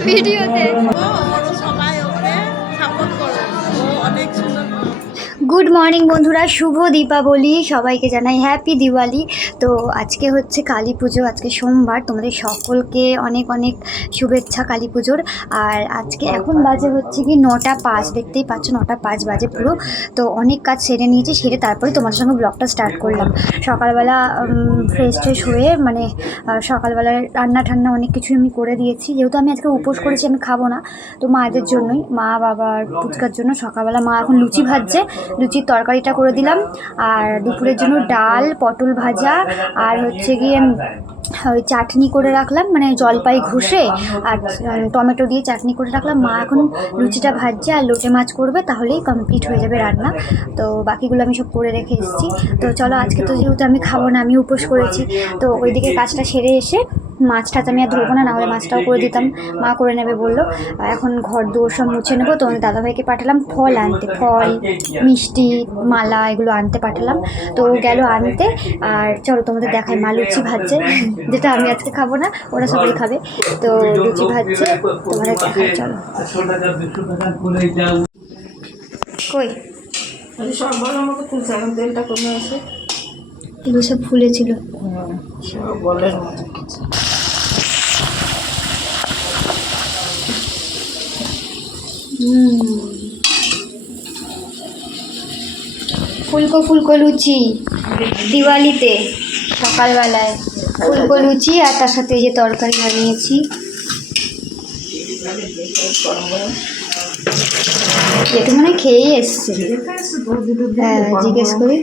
ভিডিওতে সবাই good morning বন্ধুরা, শুভ দীপাবলি, সবাইকে জানাই হ্যাপি দিওয়ালি। তো আজকে হচ্ছে কালী পুজো, আজকে সোমবার, তোমাদের সকলকে অনেক অনেক শুভেচ্ছা কালী পুজোর। আর আজকে এখন বাজে হচ্ছে কি নটা পাঁচ, দেখতেই পাচ্ছ নটা পাঁচ বাজে পুরো। তো অনেক কাজ সেরে নিয়েছি, সেরে তারপরে তোমার সঙ্গে ব্লগটা স্টার্ট করলাম। সকালবেলা ফ্রেশ ট্রেশ হয়ে মানে সকালবেলা রান্না ঠান্না অনেক কিছু আমি করে দিয়েছি। যেহেতু আমি আজকে উপোস করেছি, আমি খাব না। তো মায়েদের জন্যই, মা বাবার পুচকার জন্য সকালবেলা মা এখন লুচি ভাজছে। লুচির তরকারিটা করে দিলাম। আর দুপুরের জন্য ডাল, পটল ভাজা, আর হচ্ছে গিয়ে ওই চাটনি করে রাখলাম মানে জলপাই ঘষে, আর টমেটো দিয়ে চাটনি করে রাখলাম। মা এখন লুচিটা ভাজছে, আর লোটে মাছ করবে, তাহলেই কমপ্লিট হয়ে যাবে রান্না। তো বাকিগুলো আমি সব করে রেখে এসেছি। তো চলো, আজকে তো যেহেতু আমি খাব না, আমি উপোস করেছি। তো ওইদিকে কাজটা সেরে এসে মাছ টাছ আমি আর ধরবো না নাহলে মাছটাও করে দিতাম। মা করে নেবে বলল। এখন ঘর দুয়ার সব মুছে নেব তো আমি দাদাভাইকে পাঠালাম ফল আনতে ফল মিষ্টি মালা এগুলো আনতে পাঠালাম। তো ও গেল আনতে আর চলো তোমাদের দেখাই মা লুচি ভাজছে যেটা আমি আজকে খাব না ওরা সবাই খাবে। তো লুচি ভাজছে তোমাদের দেখাই চলো। কই? সব বলার মতো খুলছে এখন তেলটা কমে আছে। এগুলো সব ফুলেছিল। সব বলের মতো ফুলকো ফুলকো লুচি দিওয়ালিতে, সকালবেলায়। ফুলকো লুচি আর তার সাথে যে তরকারি বানিয়েছি। যেটা মানে খেয়েই এসছে। হ্যাঁ জিজ্ঞেস করি।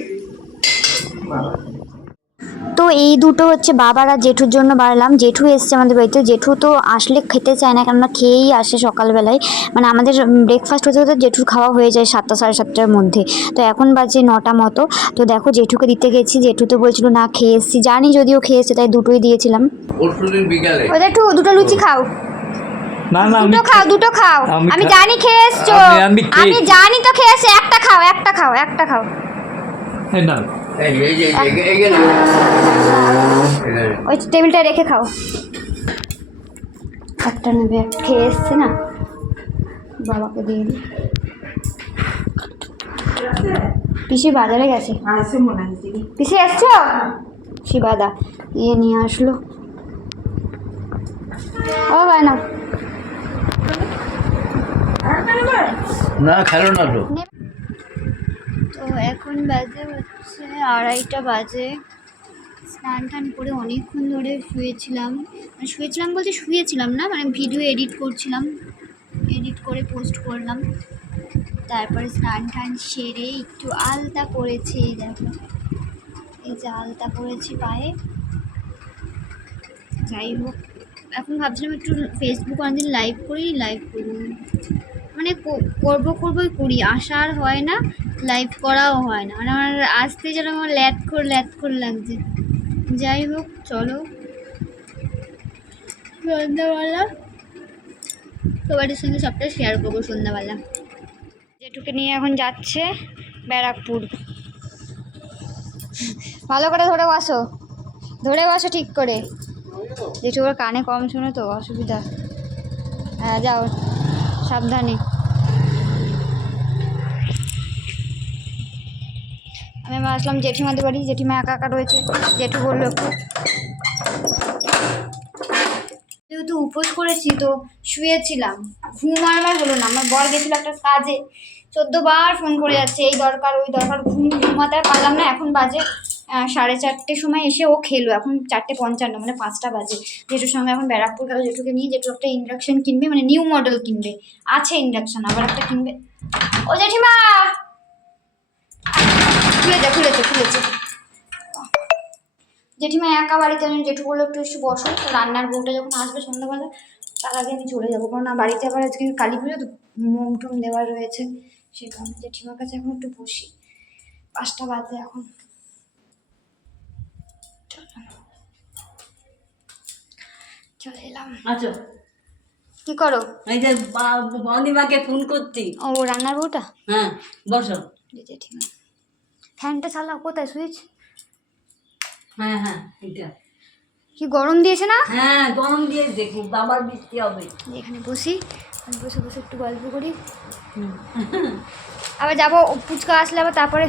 তো এই দুটো হচ্ছে বাবার আর জেঠুর জন্য বাড়লাম জেঠু এসছে আমাদের বাড়িতে। জেঠু তো আসলে খেতে চায় না কেননা খেয়েই আসে সকালবেলায়। মানে আমাদের ব্রেকফাস্ট হতে হতে জেঠুর খাওয়া হয়ে যায় সাতটা সাড়ে সাতটার মধ্যে। তো এখন বাজে নটা মতো। তো দেখো জেঠুকে দিতে গেছি। জেঠু তো বলছিল না খেয়ে এসছি। জানি যদিও খেয়ে এসছে তাই দুটোই দিয়েছিলাম। ও জেঠু দুটো লুচি খাও। না না দুটো খাও দুটো খাও। আমি জানি খেয়ে এসছো। আমি- জানি তো একটা খাও একটা খাও একটা খাও। না ওই টেবিলটা রেখে খাও। একটা নেবে খেয়ে এসছে না? বাবাকে দিয়ে দিই পিসি বাজারে গেছে। মনে পিসি এসছো? শিবাদা ইয়ে নিয়ে আসলো। ও ভাই না না খেলো না তো। তো এখন বাজে হচ্ছে আড়াইটা বাজে। স্নান টান করে অনেকক্ষণ ধরে শুয়েছিলাম। মানে শুয়েছিলাম বলতে শুয়েছিলাম না মানে ভিডিও এডিট করছিলাম। এডিট করে পোস্ট করলাম। তারপরে স্নান টান সেরে একটু আলতা পরেছি এই দেখো। এই যে আলতা পরেছি পায়ে। যাই হোক, এখন ভাবছিলাম একটু ফেসবুক অনেকদিন লাইভ করি লাইভ করি মানে করব করবোই করি আসা আর হয় না লাইভ করাও হয় না। মানে আমার আসতে যেন আমার ল্যাত করে ল্যাত করে লাগছে। যাই হোক, চলো। সন্ধ্যাবেলা। তোমাদের সঙ্গে সবটা শেয়ার করব সন্ধ্যাবেলা। যেটুকে নিয়ে এখন যাচ্ছে ব্যারাকপুর। ভালো করে ধরে বসো। ধরে বসো ঠিক করে। যেটু ওর কানে কম শোনো তো, অসুবিধা। হ্যাঁ যাও। সাবধানে। আমি আসলাম জেঠিমাদের বাড়ি জেঠিমা একা একা রয়েছে জেঠু বলল যেহেতু উপোস করেছি তো শুয়েছিলাম। ঘুম আর আমার হলো না, আমার বর গেছিল একটা কাজে। চোদ্দ বার ফোন করে যাচ্ছে, এই দরকার, ওই দরকার, ঘুম ঘুমাতে পারলাম না। এখন বাজে সাড়ে চারটের সময় এসে ও খেলো, এখন চারটে পঞ্চান্ন মানে পাঁচটা বাজে। জেঠুর সঙ্গে এখন ব্যারাকপুর গেল, জেঠুকে নিয়ে জেঠু একটা ইন্ডাকশন কিনবে মানে নিউ মডেল কিনবে। আছে ইন্ডাকশন আবার একটা কিনবে। ও জেঠিমা! খুলেছে খুলেছে খুলেছে। জেঠিমা একা বাড়িতে আমি জেঠু বলল একটু এসে বসো। তো রান্নার বউটা যখন আসবে সন্ধ্যাবেলা তার আগে আমি চলে যাব। কারণ বাড়িতে আবার আজকে কালী পুজো তো মোম টুম দেওয়া রয়েছে। সে কারণে জেঠিমার কাছে এখন একটু বসি। পাঁচটা বাজে এখন। চলো। এলাম। আচ্ছা। কি করো? এই যে অনিমাকে ফোন করছি। ও রান্নার বউটা? হ্যাঁ বসো। ফ্যানটা চালাও কোথায়? সুইচ? হ্যাঁ হ্যাঁ এটা কি গরম দিয়েছে না? হ্যাঁ গরম দিয়ে দেখো বাবার বৃষ্টি হবে। এখানে বসি বসে বসে একটু গল্প করি। আবার যাব ফুচকা আসলে আবার তারপরে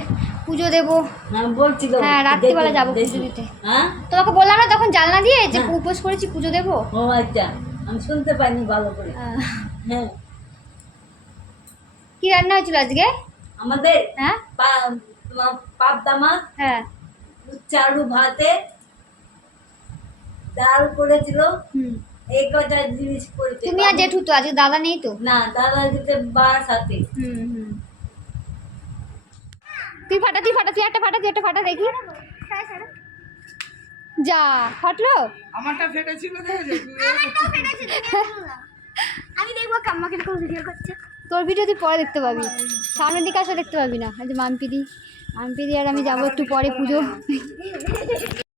পুজো দেবো। হ্যাঁ হ্যাঁ, রাত্রিবেলা যাব। পুজো দিতে। হ্যাঁ? তোমাকে বললাম না তখন জানলা দিয়ে যে হ্যাঁ। উপোস করেছি পুজো দেবো? ও আচ্ছা আমি শুনতে পাইনি ভালো করে। হ্যাঁ। কি রান্না হয়েছিল আজকে? আমাদের হ্যাঁ? পা- তোমার পাবদা মাছ হ্যাঁ। চালু ভাতে ডাল করেছিল। হুম। এই কটা জিনিস করেছে তুমি আর জেঠু তো আজকে দাদা নেই তো? না দাদা যেতে বার সাথে। হুম হুম। তুই ফাটা তুই ফাটা তুই একটা ফাটা তুই একটা ফাটা দেখি। যা ফাটলো? আমারটা ফেটেছিল আমি দেখব কাম্মা কীরকম ভিডিও করছে। তোর ভিডিও তুই পরে দেখতে পাবি। সামনের দিকে আসলে দেখতে পাবি না। আজ মাম্পিদি আমি যাব একটু পরে পুজো।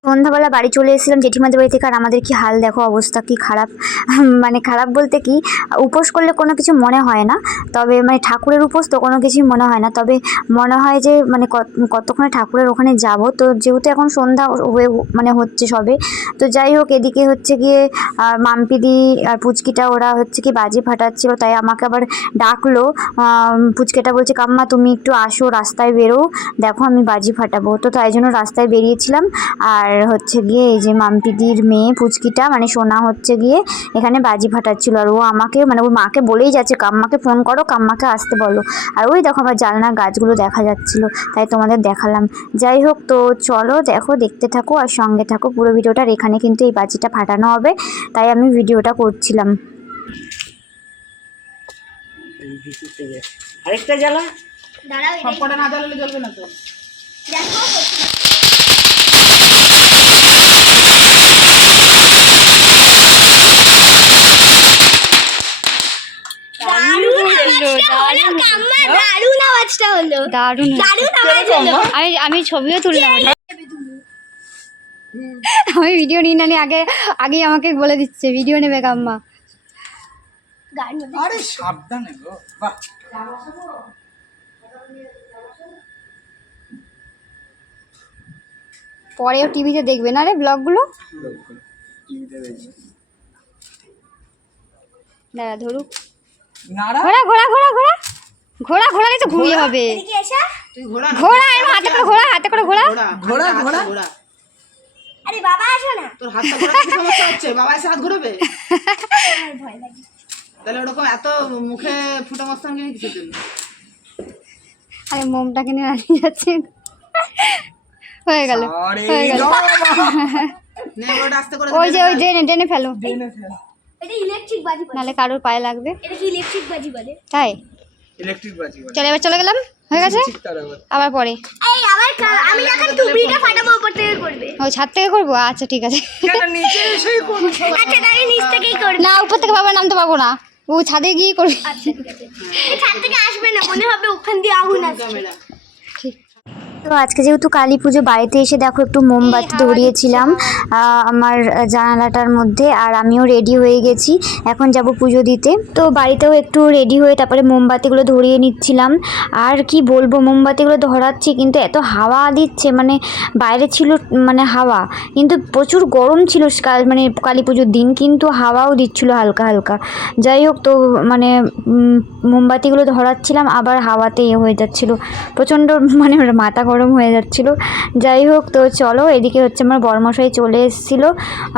সন্ধ্যাবেলা বাড়ি চলে এসেছিলাম জেঠিমাদের বাড়ি থেকে। আর আমাদের কি হাল দেখো, অবস্থা কি খারাপ? মানে খারাপ বলতে কি, উপোস করলে কোনো কিছু মনে হয় না। তবে মানে ঠাকুরের উপোস তো কোনো কিছুই মনে হয় না। তবে মনে হয় যে মানে কত- কতক্ষণে ঠাকুরের ওখানে যাব? তো যেহেতু এখন সন্ধ্যা হয়ে মানে হচ্ছে সবে। তো যাই হোক, এদিকে হচ্ছে গিয়ে মাম্পিদি আর পুচকিটা ওরা হচ্ছে কি বাজি ফাটাচ্ছিল তাই আমাকে আবার ডাকলো। পুচকিটা বলছে, কাম্মা, তুমি একটু আসো, রাস্তায় বেরো। দেখো আমি বাজি ফাটাবো। তো তাই জন্য রাস্তায় বেরিয়েছিলাম। আর হচ্ছে গিয়ে এই যে মাম্পিদির মেয়ে পুচকিটা মানে সোনা হচ্ছে গিয়ে এখানে বাজি ফাটাচ্ছিল। আর ও আমাকে মানে ওর মাকে বলেই যাচ্ছে কাম্মাকে ফোন করো কাম্মাকে আসতে বলো। আর ওই দেখো আমার জানলার গাছগুলো দেখা যাচ্ছিল তাই তোমাদের দেখালাম। যাই হোক তো চলো দেখো দেখতে থাকো আর সঙ্গে থাকো। পুরো ভিডিওটার এখানে কিন্তু এই বাজিটা ফাটানো হবে তাই আমি ভিডিওটা করছিলাম। আরেকটা জ্বালা? সবকটা না জ্বালালে জ্বলবে না তো। দারুণ আমি আমি ছবিও তুললাম আমি ভিডিও নিই না নি আগে আগেই আমাকে বলে দিচ্ছে ভিডিও নেবে কাম্মা। আরে সাবধানে গো বাহ। পরেও টিভিতে দেখবে না রে ব্লগগুলো? দাঁড়া ধরুক। নাড়া। ঘোড়া ঘোড়া ঘোড়া ঘোড়া ঘোড়া নিয়ে তো ঘুরিয়ে হবে। ঘোড়া হাতে করে ঘোড়া হাতে করে ঘোড়া। ঘোড়া ঘোড়া আরে বাবা আসো না। তোর হাতটা ঘোরা কি সমস্যা হচ্ছে? বাবা এসে হাত ঘোরাবে? তাহলে ওরকম এত মুখে ফুটা মস্তান কিনে কিছু জন্য? আরে মোমটা কিনে আনিয়ে যাচ্ছে। হয়ে গেল হয়ে গেল। নে ওটা আস্তে করে ওই যে ওই ড্রেনে ড্রেনে ফেলো। এটা ইলেকট্রিক বাজি বলে। নাহলে কারোর পায়ে লাগবে। এটা কি ইলেকট্রিক বাজি বলে? তাই। ইলেকট্রিক বাজি চলে এবার চলে গেলাম? হয়ে গেছে? আবার। পরে। এই আবার আমি এখন টুপিটা ফাটাবো উপর থেকে করবে। ওই ছাদ থেকে করব? আচ্ছা ঠিক আছে। নিচে এসেই করব? আচ্ছা তাহলে নিচ থেকেই করব। না উপর থেকে বাবা নামতে পারব না। ও ছাদে গিয়ে করবে। আচ্ছা ঠিক আছে। ছাদ থেকে আসবে না মনে হবে ওখান দিয়ে আগুন আসছে। ক্যামেরা তো আজকে যেহেতু কালী পুজো বাড়িতে এসে দেখো একটু মোমবাতি ধরিয়েছিলাম। আমার জানালাটার মধ্যে আর আমিও রেডি হয়ে গেছি। এখন যাব পুজো দিতে। তো বাড়িতেও একটু রেডি হয়ে তারপরে মোমবাতিগুলো ধরিয়ে নিচ্ছিলাম। আর কি বলব মোমবাতিগুলো ধরাচ্ছি কিন্তু এত হাওয়া দিচ্ছে মানে বাইরে ছিল মানে হাওয়া। কিন্তু প্রচুর গরম ছিল মানে কালী পুজোর দিন কিন্তু হাওয়াও দিচ্ছিল হালকা হালকা। যাই হোক তো মানে মোমবাতিগুলো ধরাচ্ছিলাম আবার হাওয়াতে ইয়ে হয়ে যাচ্ছিল। প্রচণ্ড মানে মাথা গরম হয়ে যাচ্ছিল। যাই হোক, তো চলো, এদিকে হচ্ছে আমার বরমশাই চলে এসেছিল।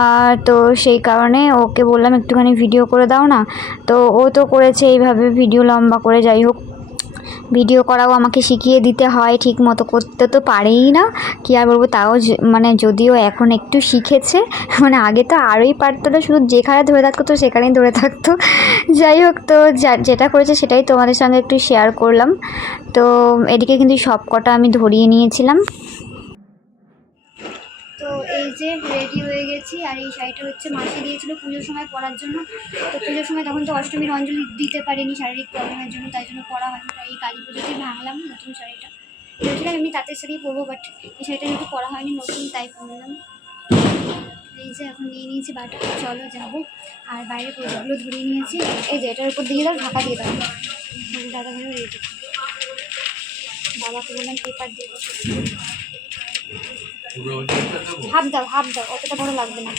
আর তো সেই কারণে ওকে বললাম, একটুখানি ভিডিও করে দাও না। তো ও তো করেছে এইভাবে ভিডিও লম্বা করে। যাই হোক ভিডিও করাও আমাকে শিখিয়ে দিতে হয় ঠিক মতো করতে তো পারেই না। কী আর বলব, তাও মানে যদিও এখন একটু শিখেছে মানে আগে তো আরোই পারতো না, শুধু যেখানে ধরে থাকতো তো সেখানেই ধরে থাকতো। যাই হোক, তো যেটা করেছে সেটাই তোমাদের সঙ্গে একটু শেয়ার করলাম। তো এদিকে কিন্তু সব কটা আমি ধরিয়ে নিয়েছিলাম। তো এই যে রেডি হয়ে গেছি, আর এই শাড়িটা হচ্ছে মাসি দিয়েছিল পুজোর সময় পরার জন্য। তো পুজোর সময় তখন তো অষ্টমীর অঞ্জলি দিতে পারিনি, শারীরিক প্রবলেমের জন্য, তাই জন্য পরা হয়নি। তাই এই কালী পুজোতেই ভাঙলাম নতুন শাড়িটা। ভেবেছিলাম এমনি তাঁতের শাড়ি পরবো বাট এই শাড়িটা যেহেতু পরা হয়নি নতুন, তাই পরলাম। এই যে এখন নিয়ে নিয়েছি বাটা, চলো যাব। আর বাইরে প্রদীপগুলো ধরিয়ে নিয়েছি। এই যে এটার উপর দিয়ে দাও, ঢাকা দিয়ে দাও। দাদা ভাইও রেডি বাবাকে বললাম পেপার দিয়ে। হাফ দাও হাফ দাও অতটা বড় লাগবে না।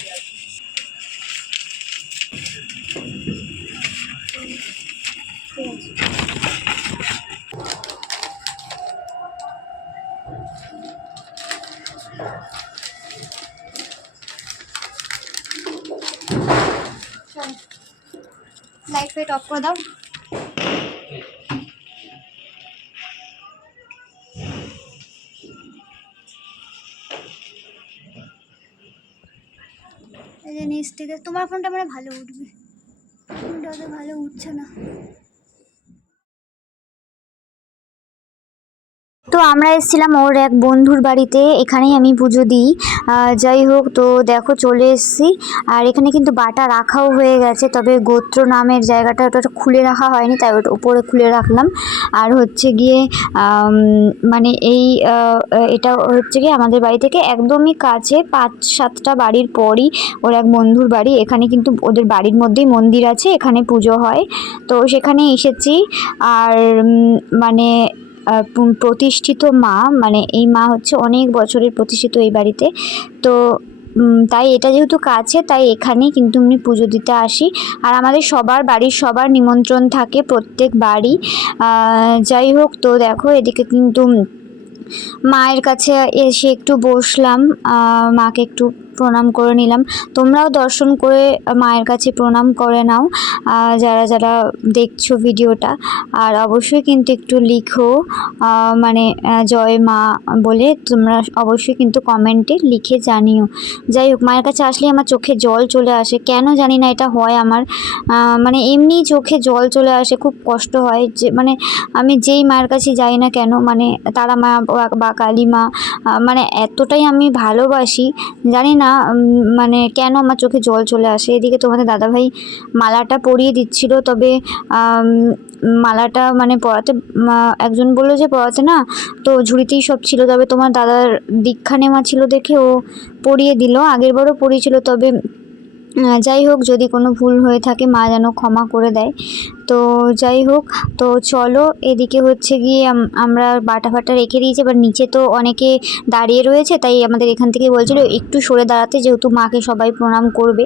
লাইট ফাইট অফ করে দাও। নিচ থেকে তোমার ফোনটা মানে ভালো উঠবে। ফোনটা অত ভালো উঠছে না। তো আমরা এসেছিলাম ওর এক বন্ধুর বাড়িতে। এখানেই আমি পুজো দিই। যাই হোক, তো দেখো চলে এসেছি। আর এখানে কিন্তু বাটা রাখাও হয়ে গেছে, তবে গোত্র নামের জায়গাটা ওটা খুলে রাখা হয়নি, তাই ওটা উপরে খুলে রাখলাম। আর হচ্ছে গিয়ে মানে এই এটা হচ্ছে গিয়ে আমাদের বাড়ি থেকে একদমই কাছে, পাঁচ সাতটা বাড়ির পরই ওর এক বন্ধুর বাড়ি। এখানে কিন্তু ওদের বাড়ির মধ্যেই মন্দির আছে, এখানে পুজো হয়। তো সেখানে এসেছি। আর মানে প্রতিষ্ঠিত মা মানে এই মা হচ্ছে অনেক বছরের প্রতিষ্ঠিত এই বাড়িতে। তো তাই এটা যেহেতু কাছে, তাই এখানেই কিন্তু আমি পুজো দিতে আসি। আর আমাদের সবার বাড়ির সবার নিমন্ত্রণ থাকে প্রত্যেক বাড়ি। যাই হোক, তো দেখো, এদিকে কিন্তু মায়ের কাছে এসে একটু বসলাম। মাকে একটু প্রণাম করে নিলাম। তোমরাও দর্শন করে মায়ের কাছে প্রণাম করে নাও যারা যারা দেখছ ভিডিওটা। আর অবশ্যই কিন্তু একটু লিখো মানে জয় মা বলে তোমরা অবশ্যই কিন্তু কমেন্টে লিখে জানিও। যাই হোক, মায়ের কাছে আসলে আমার চোখে জল চলে আসে। কেন জানি না এটা হয় আমার মানে এমনি চোখে জল চলে আসে, খুব কষ্ট হয়। যে মানে আমি যেই মায়ের কাছে যাই না কেন মানে তারা মা, বা- কালী মা মানে এতটাই আমি ভালোবাসি। জানি না উম, মানে কেন আমার চোখে জল চলে আসে? এদিকে তোমাদের দাদাভাই মালাটা পরিয়ে দিচ্ছিল তবে মালাটা মানে পড়াতে একজন বলল যে পড়াতে না তো ঝুড়িতেই সব ছিল তবে তোমার দাদার দীক্ষা নেওয়া ছিল দেখে ও পরিয়ে দিল আগের বারও পরিয়েছিল তবে যাই হোক, যদি কোনো ভুল হয়ে থাকে, মা যেন ক্ষমা করে দেয়। তো যাই হোক, তো চলো, এদিকে হচ্ছে গিয়ে আমরা বাটা ফাটা রেখে দিয়েছি। এবার নিচে তো অনেকে দাঁড়িয়ে রয়েছে, তাই আমাদের এখান থেকে বলছিল একটু সরে দাঁড়াতে, যেহেতু মাকে সবাই প্রণাম করবে।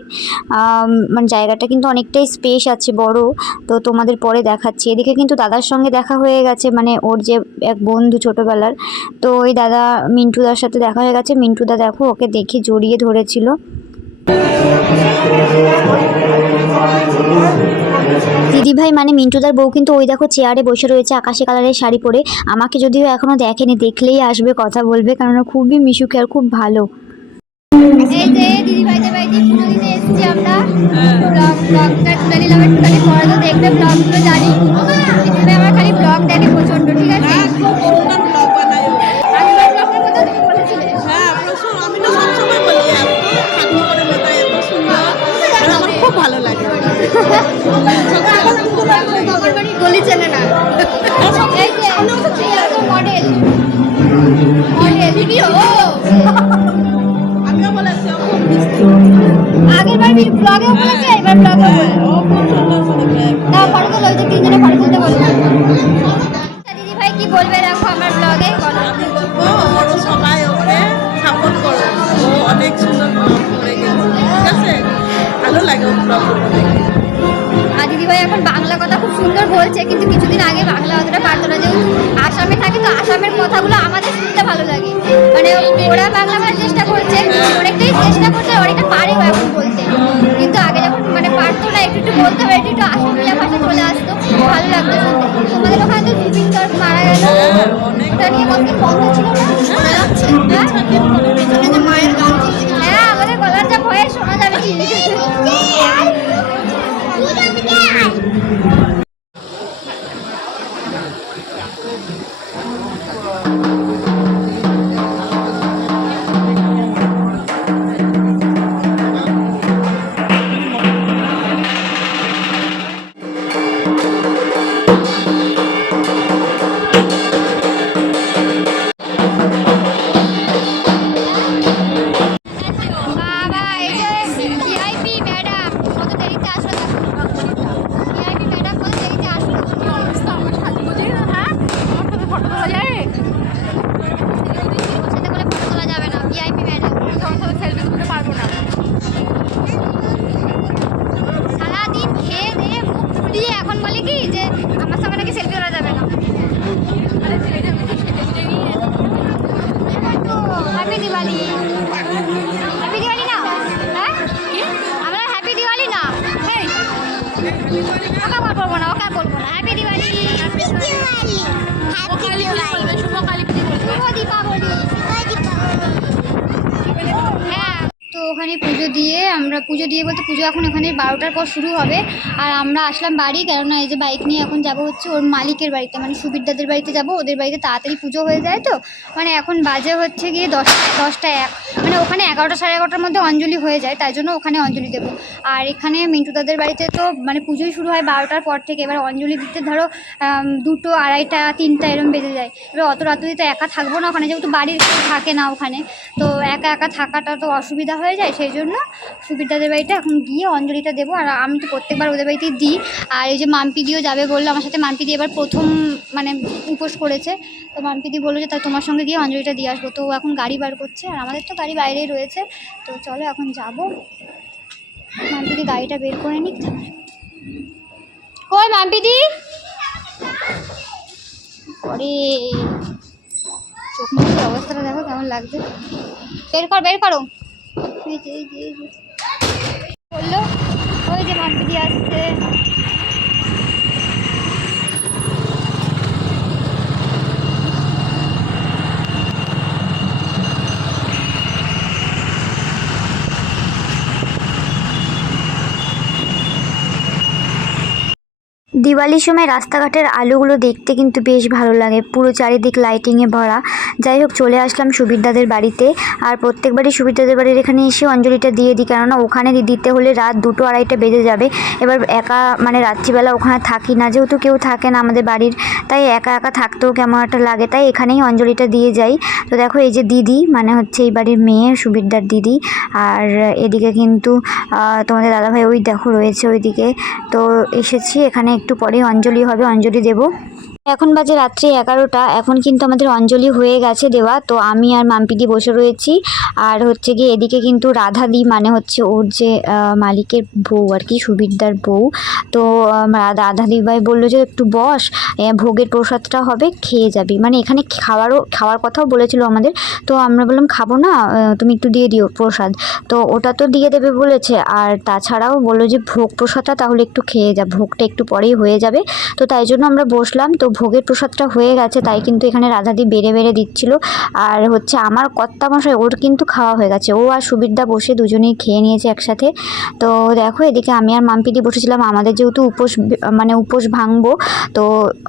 মানে জায়গাটা কিন্তু অনেকটাই স্পেস আছে, বড়। তো তোমাদের পরে দেখাচ্ছি। এদিকে কিন্তু দাদার সঙ্গে দেখা হয়ে গেছে মানে ওর যে এক বন্ধু ছোটোবেলার। তো ওই দাদা মিন্টুদার সাথে দেখা হয়ে গেছে। মিন্টুদা দেখো, ওকে দেখে জড়িয়ে ধরেছিল। দিদিভাই মানে মিন্টুদার বউ কিন্তু ওই দেখো চেয়ারে বসে রয়েছে, আকাশি কালারের শাড়ি পরে। আমাকে যদিও এখনও দেখেনি, দেখলেই আসবে, কথা বলবে কারণ খুবই মিশুকে আর খুব ভালো। দেখবে ব্লগ দেখে ঠিক আছে? গলি চেনে না মডেল মডেল ভিডিও আমিও বলেছি ও খুব মিষ্টি আগের বার ব্লগে বলেছে। এবার ব্লগে ও খুব সুন্দর সুন্দর ব্লগ না ফটো তোলো ওই যে তিনজনে ফটো তুলতে বলব দিদি ভাই কি বলবে বাংলা কথা খুব সুন্দর বলছে কিন্তু কিছুদিন আগে বাংলা অতটা পারতো না। যেহেতু আসামে থাকে তো আসামের কথাগুলো আমাদের শুনতে ভালো লাগে। মানে ওরা বাংলা বলার চেষ্টা করছে অনেকটাই চেষ্টা করছে অনেকটা পারেও এখন বলতে। কিন্তু আগে যখন মানে পারতো না একটু একটু বলতে হবে একটু একটু আসামিয়া ভাষা চলে আসতো ভালো লাগতো শুনতে। তোমাদের ওখানে তো জুবিন গার্গ মারা গেল। ওটা নিয়ে কত বন্ধ ছিল না? হ্যাঁ মায়ের গান হ্যাঁ আমাদের গলার যা ভয়ে শোনা যাবে। কি কি যে আমার সামনে নাকি সেলফি করা যাবে না? হ্যাপি দিওয়ালি হ্যাপি দিওয়ালি না হ্যাঁ? আমরা হ্যাপি দিওয়ালি না হ্যাঁ ওকে বলব না ওকে বলব না। হ্যাপি দিওয়ালি হ্যাপি শুভ দীপাবলি। হ্যাঁ। তো ওখানে পুজো দিয়ে, আমরা পুজো দিয়ে বলতে পুজো এখন এখানে বারোটার পর শুরু হবে। আর আমরা আসলাম বাড়ি, কেননা এই যে বাইক নিয়ে এখন যাব হচ্ছে ওর মালিকের বাড়িতে মানে সুবিরদাদের বাড়িতে যাব। ওদের বাড়িতে তাড়াতাড়ি পুজো হয়ে যায় তো। মানে এখন বাজে হচ্ছে গিয়ে দশটা দশটা এক। মানে ওখানে এগারোটা সাড়ে এগারোটার মধ্যে অঞ্জলি হয়ে যায় তাই জন্য ওখানে অঞ্জলি দেবো। আর এখানে মিন্টুদাদের বাড়িতে তো মানে পুজোই শুরু হয় বারোটার পর থেকে। এবার অঞ্জলি দিতে ধরো দুটো, আড়াইটা, তিনটা এরম বেজে যায়। এবার অত রাত্রি তো একা থাকব না ওখানে, যেহেতু বাড়ির থাকে না ওখানে। তো একা একা থাকাটা তো অসুবিধা হয়ে যায়, সেই জন্য সুবিরদাদের বাড়িতে এখন গিয়ে অঞ্জলিটা দেবো। আর আমি তো প্রত্যেকবার ওদের বাড়িতেই দিই। আর এই যে মাম্পিদিও যাবে বলল, আমার সাথে মাম্পিদি এবার প্রথম মানে উপোস করেছে। তো মাম্পিদি বলল যে, তা তোমার সঙ্গে গিয়ে অঞ্জলিটা দিয়ে আসব। তো এখন গাড়ি বার করছে, আর আমাদের তো গাড়ি বাইরেই রয়েছে। তো চলো এখন যাব। মাম্পিদি গাড়িটা বের করে নিক। কই মাম্পিদি চোখ মুখের অবস্থাটা দেখো কেমন লাগছে। বের কর, বের করো। এই যে এই যে বলল ওই যে মাম্পিদি আসছে। দিওয়ালির সময় রাস্তাঘাটের আলোগুলো দেখতে কিন্তু বেশ ভালো লাগে। পুরো চারিদিক লাইটিংয়ে ভরা। যাই হোক, চলে আসলাম সুবিরদাদের বাড়িতে। আর প্রত্যেকবারই সুবিরদাদের বাড়ির এখানে এসে অঞ্জলিটা দিয়ে দিই। কেননা ওখানে দিতে হলে রাত দুটো আড়াইটা বেজে যাবে। এবার একা মানে রাত্রিবেলা ওখানে থাকি না। যেহেতু কেউ থাকে না আমাদের বাড়ির, তাই একা একা থাকতেও কেমন একটা লাগে। তাই এখানেই অঞ্জলিটা দিয়ে যাই। তো দেখো, এই যে দিদি মানে হচ্ছে এই বাড়ির মেয়ে সুবিরদার দিদি। আর এদিকে কিন্তু তোমাদের দাদাভাই ওই দেখো রয়েছে ওইদিকে। তো এসেছি এখানে একটু পরে অঞ্জলি হবে অঞ্জলি দেব। এখন বাজে রাত্রি এগারোটা, এখন কিন্তু আমাদের অঞ্জলি হয়ে গেছে দেওয়া, তো আমি আর মাম্পিদি বসে রয়েছি। আর হচ্ছে গিয়ে এদিকে কিন্তু রাধাদি মানে হচ্ছে ওর যে মালিকের বউ আর কি, সুবিরদার বউ। তো রাধা রাধাদি ভাই বলল যে, একটু বস ভোগের প্রসাদটা হবে, খেয়ে যাবি। মানে এখানে খাওয়ারও, খাওয়ার কথাও বলেছিল আমাদের। তো আমরা বললাম, খাব না তুমি একটু দিয়ে দিও প্রসাদ। তো ওটা তো দিয়ে দেবে বলেছে, আর তাছাড়াও বলল যে, ভোগ প্রসাদটা তাহলে একটু খেয়ে যা, ভোগটা একটু পরেই হয়ে যাবে। তো তাই জন্য আমরা বসলাম, তো ভোগের প্রসাদটা হয়ে গেছে তাই কিন্তু এখানে রাধাদি বেড়ে বেড়ে দিচ্ছিল। আর হচ্ছে আমার কর্তা মশাই ওর কিন্তু খাওয়া হয়ে গেছে। ও আর সুবিরদা বসে দুজনেই খেয়ে নিয়েছে একসাথে। তো দেখো এদিকে আমি আর মাম্পিদি বসেছিলাম। আমাদের যেহেতু উপোস মানে উপোস ভাঙবো তো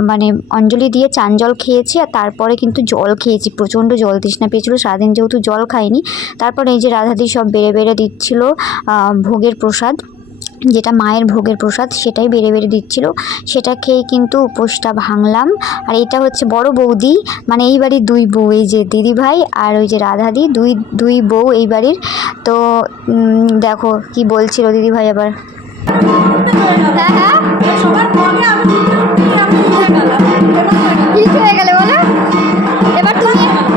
মানে অঞ্জলি দিয়ে চান জল খেয়েছি আর তারপরে কিন্তু জল খেয়েছি। প্রচণ্ড জল তৃষ্ণা পেয়েছিল। সারাদিন যেহেতু জল খাইনি তারপরে এই যে রাধাদি সব বেড়ে বেড়ে দিচ্ছিল ভোগের প্রসাদ। যেটা মায়ের ভোগের প্রসাদ সেটাই বেড়ে বেড়ে দিচ্ছিল। সেটা খেয়ে কিন্তু উপোসটা ভাঙলাম। আর এটা হচ্ছে বড় বৌদি মানে এই বাড়ির দুই বউ, এই যে দিদি ভাই আর ওই যে রাধাদি, দুই দুই বউ এই বাড়ির। তো দেখো কি বলছিল দিদি ভাই আবার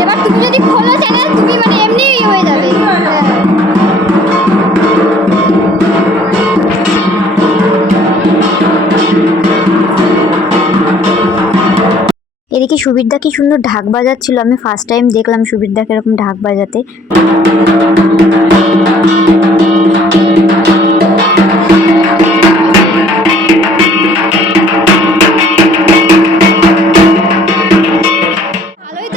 এবার তুমি যদি খোলো চ্যানেল তুমি মানে এমনি হয়ে যাবে। এদিকে সুবিরদা কি সুন্দর ঢাক বাজাচ্ছিল। আমি ফার্স্ট টাইম দেখলাম সুবিরদাকে এরকম ঢাক বাজাতে। ভালোই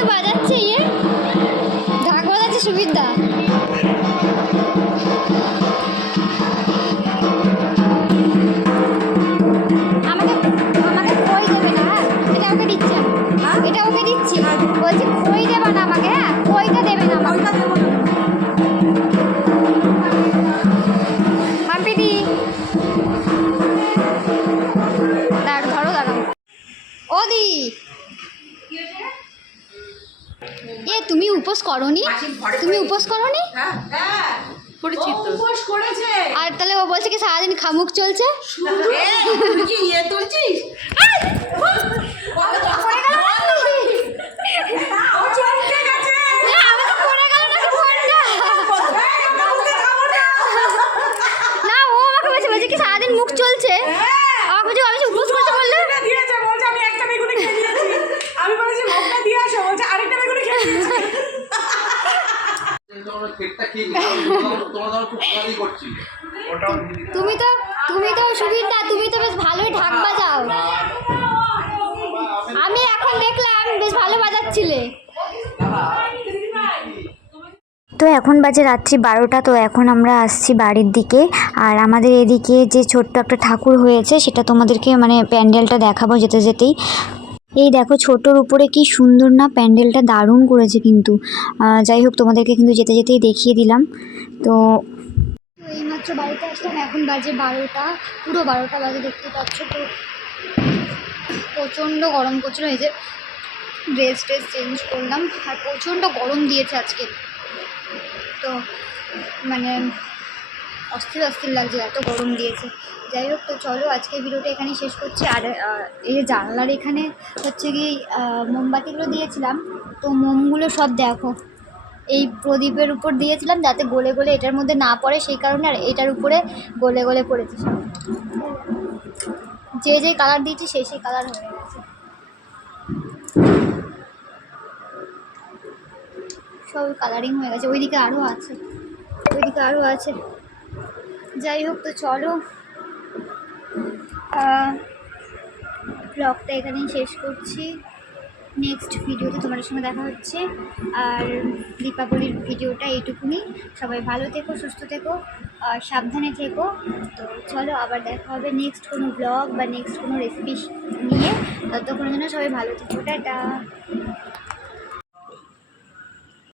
খামুক চলছে এ, তুই কি ইয়ে তুলছিস না, ও চমকে গেছে। এ, আমি তো পড়ে গেল নাকি ফোনটা এই, কাউকে খাব না। না ও আমাকে বলছে বলছে কি সারাদিন মুখ চলছে হ্যাঁ। আমাকে বলছে আমি উপোস করতে বললে বেগুনটা দিয়েছে, বলছে আমি একটা বেগুনি খেয়ে নিয়েছি। আমি বলেছি ভোগটা দিয়ে আসো বলছে আরেকটা বেগুনি খেয়ে নিয়েছি কেকটা খেয়ে নিই। তোমার তোমার খুব ভালোই করছি তুমি তো তুমি তো সুবীর দা তুমি তো বেশ ভালোই ঢাক বাজাও আমি এখন দেখলাম বেশ ভালো বাজাচ্ছিলে তো এখন বাজে রাত্রি বারোটা, তো এখন আমরা আসছি বাড়ির দিকে। আর আমাদের এদিকে যে ছোট্ট একটা ঠাকুর হয়েছে, সেটা তোমাদেরকে মানে প্যান্ডেলটা দেখাবো যেতে যেতেই। এই দেখো ছোটোর উপরে কি সুন্দর না, প্যান্ডেলটা দারুণ করেছে কিন্তু। যাই হোক, তোমাদেরকে কিন্তু যেতে যেতেই দেখিয়ে দিলাম। তো এইমাত্র বাড়িতে আসলাম, এখন বাজে বারোটা, পুরো বারোটা বাজে দেখতে পাচ্ছ তো। প্রচণ্ড গরম করছিল, এই যে ড্রেস ট্রেস চেঞ্জ করলাম, আর প্রচণ্ড গরম দিয়েছে আজকে। তো মানে অস্থির অস্থির লাগছে, এত গরম দিয়েছে। যাই হোক, তো চলো আজকে ভিডিওটা এখানেই শেষ করছি। আর এই যে জানলার এখানে হচ্ছে কি মোমবাতিগুলো দিয়েছিলাম। তো মোমগুলো সব দেখো, এই প্রদীপের উপর দিয়েছিলাম যাতে গলে গলে এটার মধ্যে না পড়ে, সেই কারণে আর এটার উপরে গলে গলে পড়েছে যে যে কালার দিয়েছি, সেই সেই কালার হয়ে গেছে সব কালারিং হয়ে গেছে। ওইদিকে আরও আছে। ওইদিকে আরও আছে। যাই হোক, তো চলো। ব্লগটা এখানেই শেষ করছি। নেক্সট ভিডিওতে তোমাদের সঙ্গে দেখা হচ্ছে। আর দীপাবলির ভিডিওটা এইটুকুনি। সবাই ভালো থেকো, সুস্থ থেকো, আর সাবধানে থেকো। তো চলো, আবার দেখা হবে নেক্সট কোনো ব্লগ বা নেক্সট কোনো রেসিপি নিয়ে। ততক্ষণের জন্য সবাই ভালো থেকো। টাটা।